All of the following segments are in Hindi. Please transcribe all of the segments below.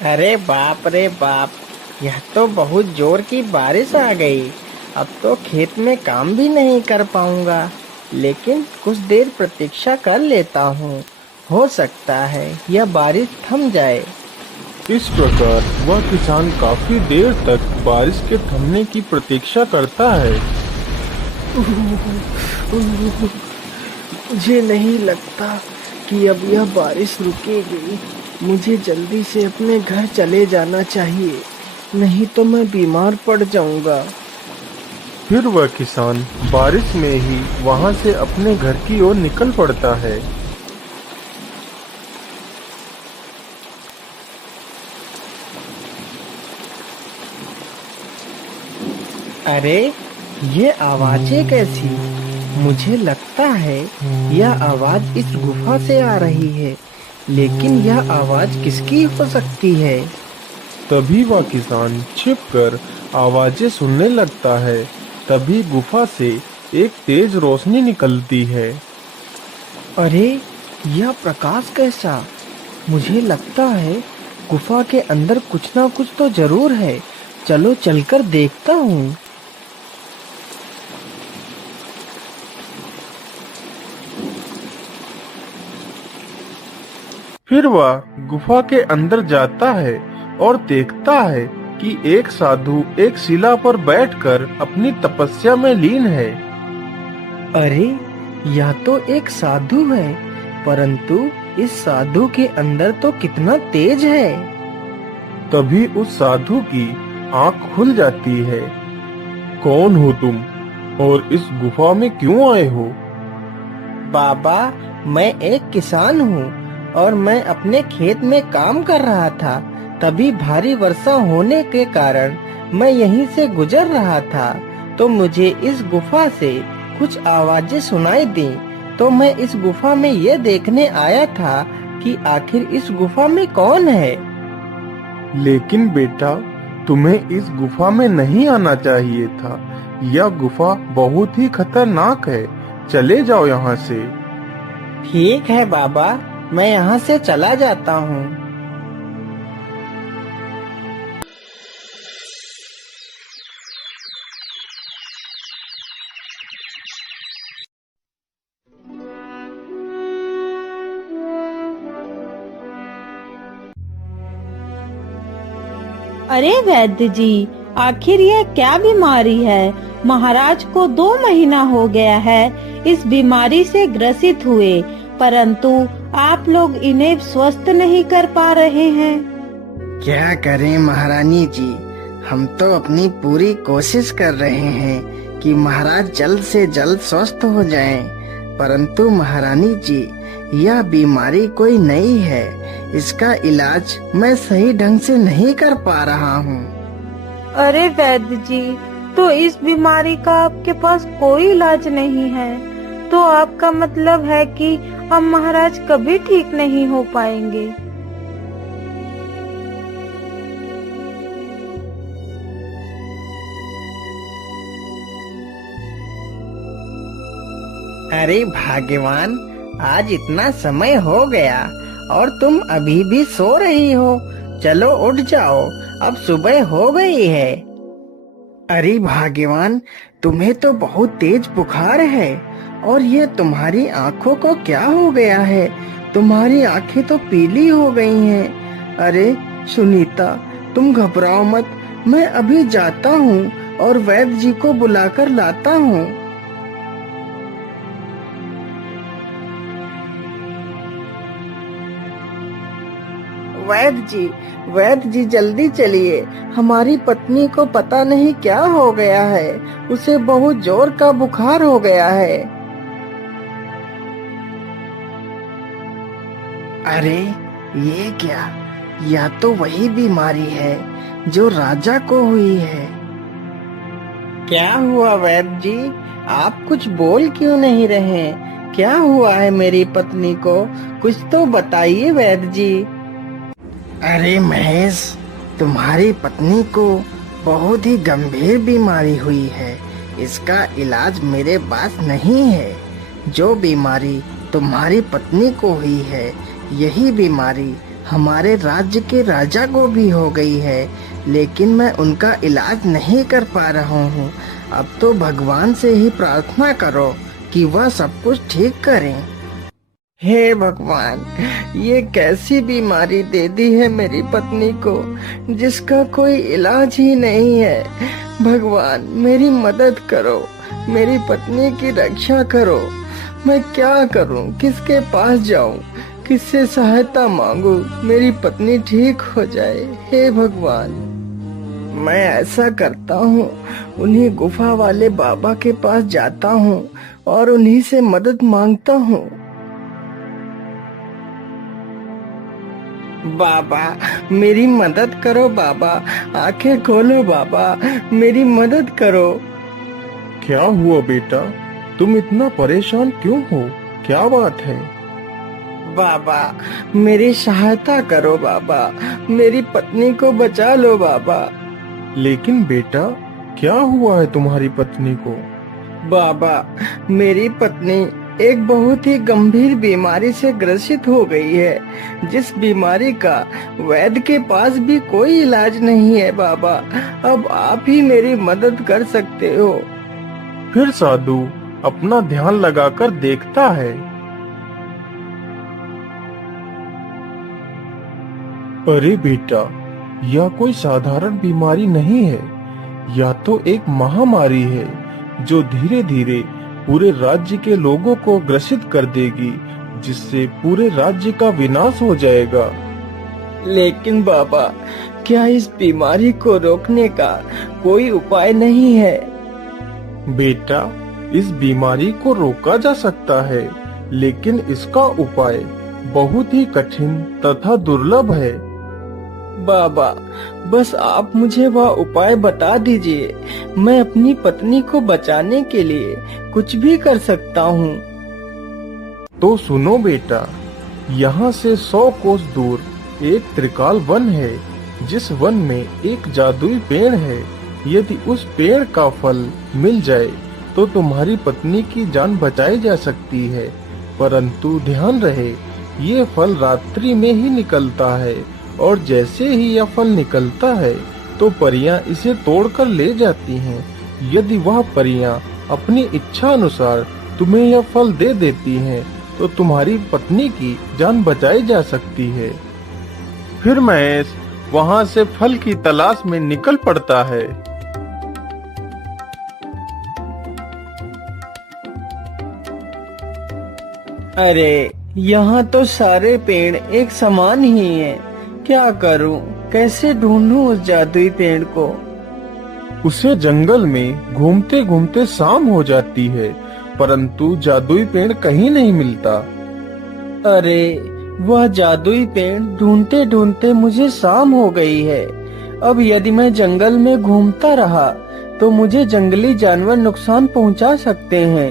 अरे बाप रे बाप, यह तो बहुत जोर की बारिश आ गई। अब तो खेत में काम भी नहीं कर पाऊंगा, लेकिन कुछ देर प्रतीक्षा कर लेता हूँ। हो सकता है यह बारिश थम जाए। इस प्रकार वह किसान काफी देर तक बारिश के थमने की प्रतीक्षा करता है। मुझे नहीं लगता कि अब यह बारिश रुकेगी। मुझे जल्दी से अपने घर चले जाना चाहिए, नहीं तो मैं बीमार पड़ जाऊंगा। फिर वह किसान बारिश में ही वहां से अपने घर की ओर निकल पड़ता है। अरे, ये आवाजें कैसी? मुझे लगता है यह आवाज इस गुफा से आ रही है, लेकिन यह आवाज किसकी हो सकती है? तभी वह किसान छिपकर आवाजें सुनने लगता है। तभी गुफा से एक तेज रोशनी निकलती है। अरे, यह प्रकाश कैसा? मुझे लगता है गुफा के अंदर कुछ ना कुछ तो जरूर है। चलो चलकर देखता हूँ। फिर वह गुफा के अंदर जाता है और देखता है कि एक साधु एक शिला पर बैठकर अपनी तपस्या में लीन है। अरे, यह तो एक साधु है, परंतु इस साधु के अंदर तो कितना तेज है। तभी उस साधु की आंख खुल जाती है। कौन हो तुम और इस गुफा में क्यों आए हो? बाबा, मैं एक किसान हूँ और मैं अपने खेत में काम कर रहा था। तभी भारी वर्षा होने के कारण मैं यहीं से गुजर रहा था, तो मुझे इस गुफा से कुछ आवाजें सुनाई दी। तो मैं इस गुफा में ये देखने आया था कि आखिर इस गुफा में कौन है। लेकिन बेटा, तुम्हें इस गुफा में नहीं आना चाहिए था। यह गुफा बहुत ही खतरनाक है। चले जाओ यहाँ से। ठीक है बाबा, मैं यहाँ से चला जाता हूँ। अरे वैद्य जी, आखिर यह क्या बीमारी है? महाराज को 2 महीना हो गया है इस बीमारी से ग्रसित हुए, परंतु आप लोग इन्हें स्वस्थ नहीं कर पा रहे हैं। क्या करें महारानी जी, हम तो अपनी पूरी कोशिश कर रहे हैं कि महाराज जल्द से जल्द स्वस्थ हो जाएं। परंतु महारानी जी, यह बीमारी कोई नई है। इसका इलाज मैं सही ढंग से नहीं कर पा रहा हूँ। अरे वैद्य जी, तो इस बीमारी का आपके पास कोई इलाज नहीं है? तो आपका मतलब है कि अब महाराज कभी ठीक नहीं हो पाएंगे? अरे भाग्यवान, आज इतना समय हो गया और तुम अभी भी सो रही हो। चलो उठ जाओ, अब सुबह हो गई है। अरे भाग्यवान, तुम्हें तो बहुत तेज बुखार है और ये तुम्हारी आंखों को क्या हो गया है? तुम्हारी आंखें तो पीली हो गई हैं। अरे सुनीता, तुम घबराओ मत, मैं अभी जाता हूँ और वैद्य जी को बुलाकर लाता हूँ। वैद्य जी जल्दी चलिए। हमारी पत्नी को पता नहीं क्या हो गया है, उसे बहुत जोर का बुखार हो गया है। अरे ये क्या? यह तो वही बीमारी है जो राजा को हुई है। क्या हुआ वैद्य जी? आप कुछ बोल क्यों नहीं रहे? क्या हुआ है मेरी पत्नी को? कुछ तो बताइए वैद्य जी। अरे महेश, तुम्हारी पत्नी को बहुत ही गंभीर बीमारी हुई है। इसका इलाज मेरे पास नहीं है। जो बीमारी तुम्हारी पत्नी को हुई है, यही बीमारी हमारे राज्य के राजा को भी हो गई है, लेकिन मैं उनका इलाज नहीं कर पा रहा हूँ। अब तो भगवान से ही प्रार्थना करो कि वह सब कुछ ठीक करें। हे भगवान, ये कैसी बीमारी दे दी है मेरी पत्नी को, जिसका कोई इलाज ही नहीं है। भगवान, मेरी मदद करो, मेरी पत्नी की रक्षा करो। मैं क्या करूं, किसके पास जाऊं, किससे सहायता मांगू, मेरी पत्नी ठीक हो जाए। हे भगवान, मैं ऐसा करता हूँ, उन्हीं गुफा वाले बाबा के पास जाता हूँ और उन्हीं से मदद मांगता हूँ। बाबा, मेरी मदद करो बाबा, आंखें खोलो बाबा, मेरी मदद करो। क्या हुआ बेटा, तुम इतना परेशान क्यों हो? क्या बात है? बाबा, मेरी सहायता करो बाबा, मेरी पत्नी को बचा लो बाबा। लेकिन बेटा, क्या हुआ है तुम्हारी पत्नी को? बाबा, मेरी पत्नी एक बहुत ही गंभीर बीमारी से ग्रसित हो गई है, जिस बीमारी का वैद्य के पास भी कोई इलाज नहीं है बाबा। अब आप ही मेरी मदद कर सकते हो। फिर साधु अपना ध्यान लगाकर देखता है। अरे बेटा, यह कोई साधारण बीमारी नहीं है, यह तो एक महामारी है जो धीरे धीरे पूरे राज्य के लोगों को ग्रसित कर देगी, जिससे पूरे राज्य का विनाश हो जाएगा। लेकिन बाबा, क्या इस बीमारी को रोकने का कोई उपाय नहीं है? बेटा, इस बीमारी को रोका जा सकता है, लेकिन इसका उपाय बहुत ही कठिन तथा दुर्लभ है। बाबा, बस आप मुझे वह उपाय बता दीजिए, मैं अपनी पत्नी को बचाने के लिए कुछ भी कर सकता हूँ। तो सुनो बेटा, यहाँ से 100 कोस दूर एक त्रिकाल वन है, जिस वन में एक जादुई पेड़ है। यदि उस पेड़ का फल मिल जाए तो तुम्हारी पत्नी की जान बचाई जा सकती है, परंतु ध्यान रहे, ये फल रात्रि में ही निकलता है और जैसे ही यह फल निकलता है तो परियां इसे तोड़कर ले जाती हैं। यदि वह परियां अपनी इच्छा अनुसार तुम्हें यह फल दे देती हैं तो तुम्हारी पत्नी की जान बचाई जा सकती है। फिर महेश वहाँ से फल की तलाश में निकल पड़ता है। अरे, यहाँ तो सारे पेड़ एक समान ही हैं। क्या करूं, कैसे ढूंढूं उस जादुई पेड़ को? उसे जंगल में घूमते घूमते शाम हो जाती है, परंतु जादुई पेड़ कहीं नहीं मिलता। अरे, वह जादुई पेड़ ढूंढते ढूंढते मुझे शाम हो गई है। अब यदि मैं जंगल में घूमता रहा तो मुझे जंगली जानवर नुकसान पहुंचा सकते हैं,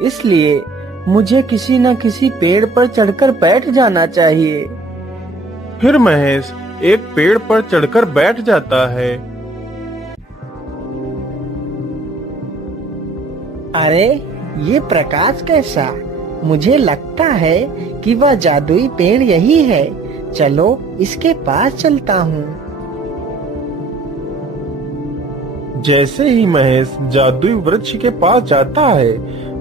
इसलिए मुझे किसी न किसी पेड़ पर चढ़कर बैठ जाना चाहिए। फिर महेश एक पेड़ पर चढ़कर बैठ जाता है। अरे, ये प्रकाश कैसा? मुझे लगता है कि वह जादुई पेड़ यही है। चलो इसके पास चलता हूँ। जैसे ही महेश जादुई वृक्ष के पास जाता है,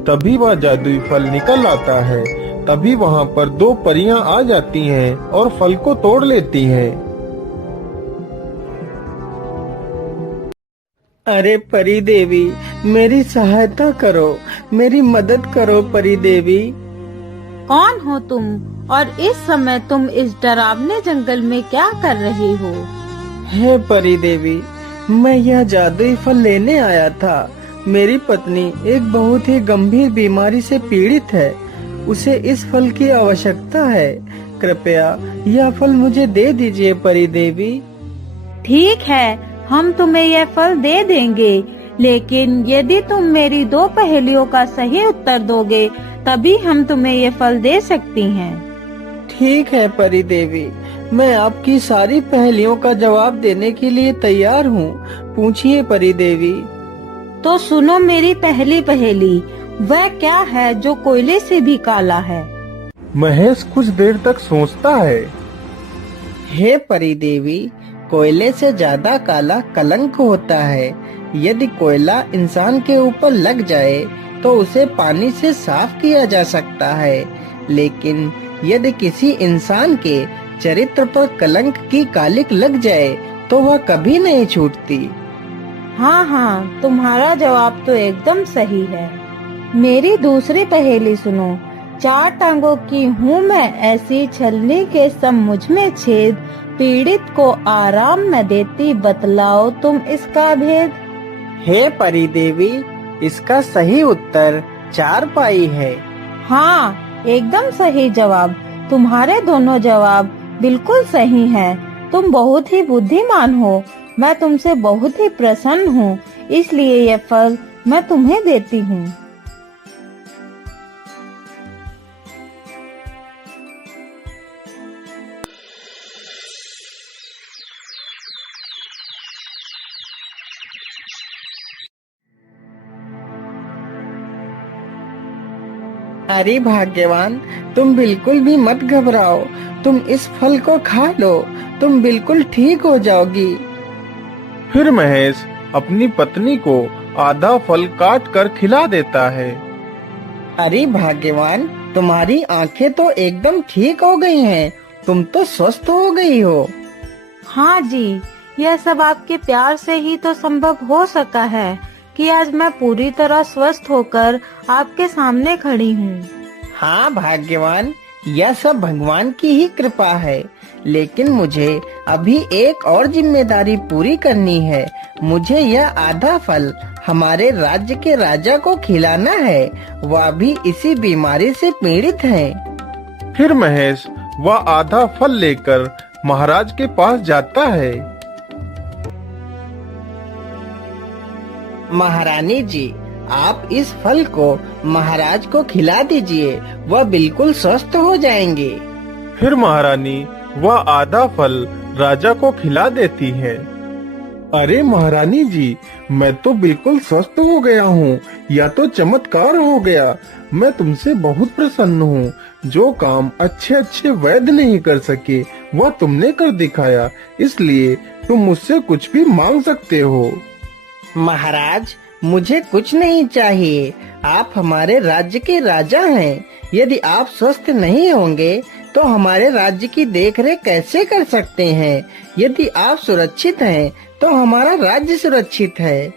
तभी वह जादुई फल निकल आता है। तभी वहाँ पर 2 परियां आ जाती हैं और फल को तोड़ लेती हैं। अरे परी देवी, मेरी सहायता करो, मेरी मदद करो परी देवी। कौन हो तुम और इस समय तुम इस डरावने जंगल में क्या कर रही हो? हे परी देवी, मैं यह जादुई फल लेने आया था। मेरी पत्नी एक बहुत ही गंभीर बीमारी से पीड़ित है, उसे इस फल की आवश्यकता है। कृपया यह फल मुझे दे दीजिए परी देवी। ठीक है, हम तुम्हें यह फल दे देंगे, लेकिन यदि तुम मेरी 2 पहेलियों का सही उत्तर दोगे तभी हम तुम्हें ये फल दे सकती हैं। ठीक है परी देवी, मैं आपकी सारी पहेलियों का जवाब देने के लिए तैयार हूँ। पूछिए परी देवी। तो सुनो मेरी पहली पहेली, वह क्या है जो कोयले से भी काला है? महेश कुछ देर तक सोचता है। हे परी देवी, कोयले से ज्यादा काला कलंक होता है। यदि कोयला इंसान के ऊपर लग जाए तो उसे पानी से साफ किया जा सकता है, लेकिन यदि किसी इंसान के चरित्र पर कलंक की कालिक लग जाए तो वह कभी नहीं छूटती। हाँ हाँ, तुम्हारा जवाब तो एकदम सही है। मेरी दूसरी पहेली सुनो। 4 टांगों की हूँ मैं ऐसी, छलनी के सम मुझ में छेद, पीड़ित को आराम न देती, बतलाओ तुम इसका भेद। हे परी देवी, इसका सही उत्तर चारपाई है। हाँ, एकदम सही जवाब। तुम्हारे दोनों जवाब बिल्कुल सही हैं। तुम बहुत ही बुद्धिमान हो। मैं तुमसे बहुत ही प्रसन्न हूँ, इसलिए यह फल मैं तुम्हें देती हूँ। अरे भाग्यवान, तुम बिल्कुल भी मत घबराओ। तुम इस फल को खा लो, तुम बिल्कुल ठीक हो जाओगी। फिर महेश अपनी पत्नी को आधा फल काट कर खिला देता है। अरे भाग्यवान, तुम्हारी आंखें तो एकदम ठीक हो गई हैं। तुम तो स्वस्थ हो गई हो। हाँ जी, यह सब आपके प्यार से ही तो संभव हो सका है कि आज मैं पूरी तरह स्वस्थ होकर आपके सामने खड़ी हूँ। हाँ भाग्यवान, यह सब भगवान की ही कृपा है। लेकिन मुझे अभी एक और जिम्मेदारी पूरी करनी है। मुझे यह आधा फल हमारे राज्य के राजा को खिलाना है। वह भी इसी बीमारी से पीड़ित हैं। फिर महेश वह आधा फल लेकर महाराज के पास जाता है। महारानी जी, आप इस फल को महाराज को खिला दीजिए, वह बिल्कुल स्वस्थ हो जाएंगे। फिर महारानी वह आधा फल राजा को खिला देती है। अरे महारानी जी, मैं तो बिल्कुल स्वस्थ हो गया हूँ। यह तो चमत्कार हो गया। मैं तुमसे बहुत प्रसन्न हूँ। जो काम अच्छे अच्छे वैद्य नहीं कर सके वह तुमने कर दिखाया, इसलिए तुम मुझसे कुछ भी मांग सकते हो। महाराज, मुझे कुछ नहीं चाहिए। आप हमारे राज्य के राजा हैं। यदि आप स्वस्थ नहीं होंगे तो हमारे राज्य की देखरेख कैसे कर सकते हैं? यदि आप सुरक्षित हैं तो हमारा राज्य सुरक्षित है।